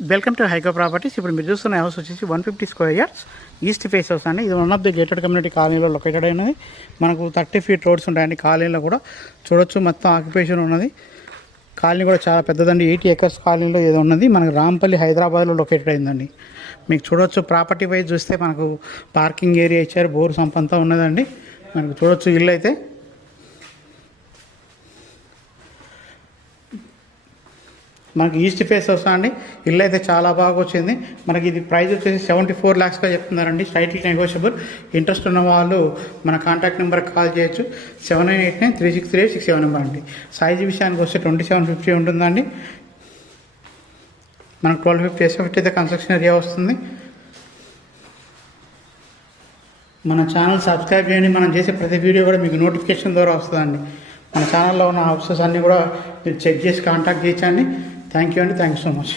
Welcome to హైకో properties. ఇప్పుడు మీరు చూస్తున్న హౌస్ వచ్చేసి 150 square yards east face house అండి. ఇది one of the gated community కాలనీలో లొకేటెడ్ అయినది. మనకు 30 ఫీట్ రోడ్స్ ఉంటాయండి. కాలనీలో కూడా చూడొచ్చు, మొత్తం ఆక్యుపేషన్ ఉన్నది. కాలనీ కూడా చాలా పెద్దదండి. 80 acres కాలనీలో ఏదో ఉన్నది. మనకు రాంపల్లి హైదరాబాద్లో లొకేటెడ్ అయిందండి. మీకు చూడొచ్చు, ప్రాపర్టీ వైజ్ చూస్తే మనకు పార్కింగ్ ఏరియా ఇచ్చారు, బోర్ సంప్ అంతా ఉన్నదండి. మనకు చూడొచ్చు, ఇల్లు అయితే మనకి ఈస్ట్ ఫేస్ వస్తుందండి. ఇల్లు అయితే చాలా బాగా వచ్చింది. మనకి ఇది ప్రైస్ వచ్చేసి 74 lakhsగా చెప్తున్నారండి. Slightly negotiable. ఇంట్రెస్ట్ ఉన్న వాళ్ళు మన కాంటాక్ట్ నెంబర్కి కాల్ చేయొచ్చు. 7989363867 నెంబర్ అండి. సైజు విషయానికి వస్తే 2750 ఉంటుందండి. మనకు 1250 SFT అయితే కన్స్ట్రక్షన్ ఏరియా వస్తుంది. మన ఛానల్ సబ్స్క్రైబ్ చేయండి. మనం చేసే ప్రతి వీడియో కూడా మీకు నోటిఫికేషన్ ద్వారా వస్తుందండి. మన ఛానల్లో ఉన్న హౌసెస్ అన్నీ కూడా మీరు చెక్ చేసి కాంటాక్ట్ చేయొచ్చండి. థ్యాంక్ యూ అండి. Thank you so much.